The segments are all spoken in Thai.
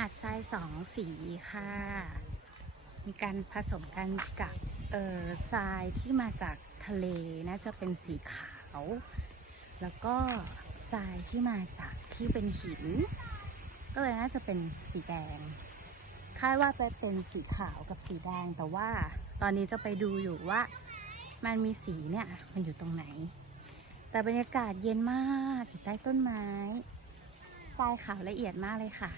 หาดทรายสองสีค่ะ มีการผสมกันกับทรายที่มาจากทะเลน่าจะเป็นสีขาว แล้วก็ทรายที่มาจากที่เป็นหินก็เลยน่าจะเป็นสีแดงคาดว่าจะเป็นสีขาวกับสีแดงแต่ว่าตอนนี้จะไปดูอยู่ว่ามันมีสีเนี่ยมันอยู่ตรงไหนแต่บรรยากาศเย็นมากอยู่ใต้ต้นไม้ทรายขาวละเอียดมากเลยค่ะ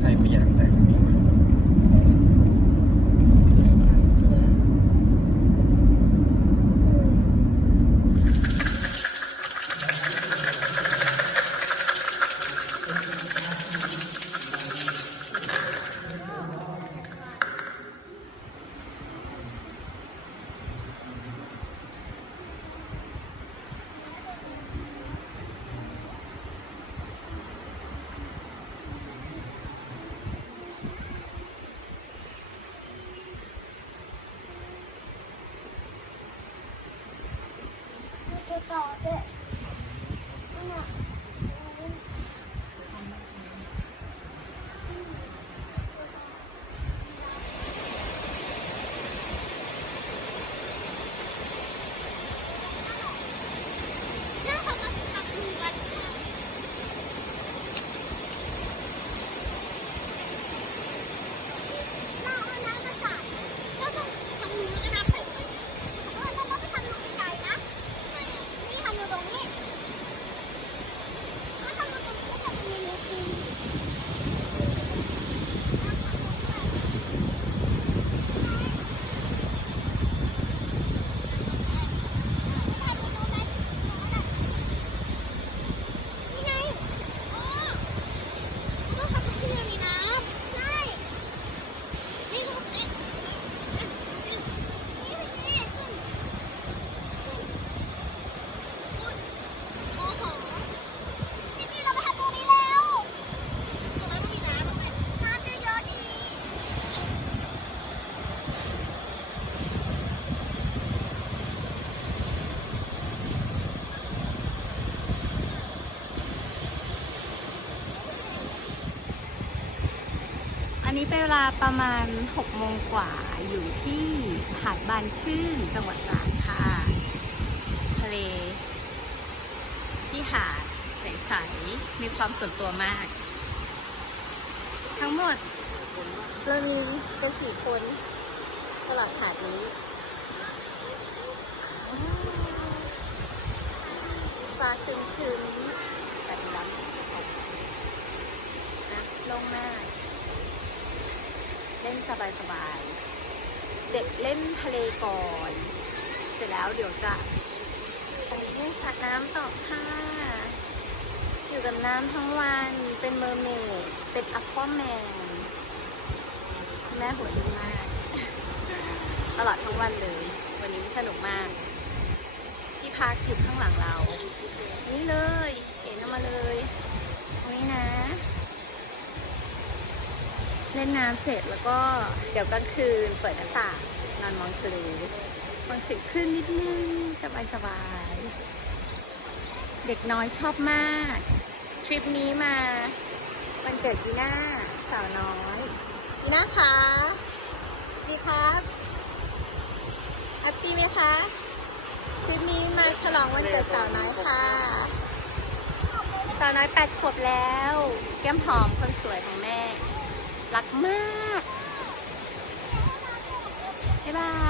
ใครไม่อยากแต่งมีต่อด้วยอันนี้เป็นเวลาประมาณ6 โมงกว่าอยู่ที่หาดบานชื่นจังหวัดตราดค่ะทะเลที่หาดใสๆมีความส่วนตัวมาก ทั้งหมดเรามีเป็น4 คนตลอดหาดนี้ฟ้าคึ้มๆแต่ดำนะลงมากเล่นสบายๆเด็กเล่นทะเลก่อน เสร็จแล้วเดี๋ยวจะไปเล่นสระน้ำต่อค่ะอยู่กับน้ำทั้งวันเป็นเมอร์เมดเป็นอัคควาแมนแม่หัวดีมาก ตลอดทั้งวันเลย วันนี้สนุกมากที่พักอยู่ข้างหลังเรา นี่เลยเห็นมาเลยตรงนี้นะเล่นน้ำเสร็จแล้วก็เดี๋ยวกลางคืนเปิดหน้าต่างนอนมองทะเลฟังเสียงคลื่นนิดนึงสบายๆเด็กน้อยชอบมากทริปนี้มาวันเกิดดีน่าสาวน้อยดีน่าคะดีครับแฮปปี้ไหมคะทริปนี้มาฉลองวันเกิดสาวน้อยค่ะสาวน้อย8 ขวบแล้วแก้มหอมคนสวยของแม่รักมากบ๊ายบาย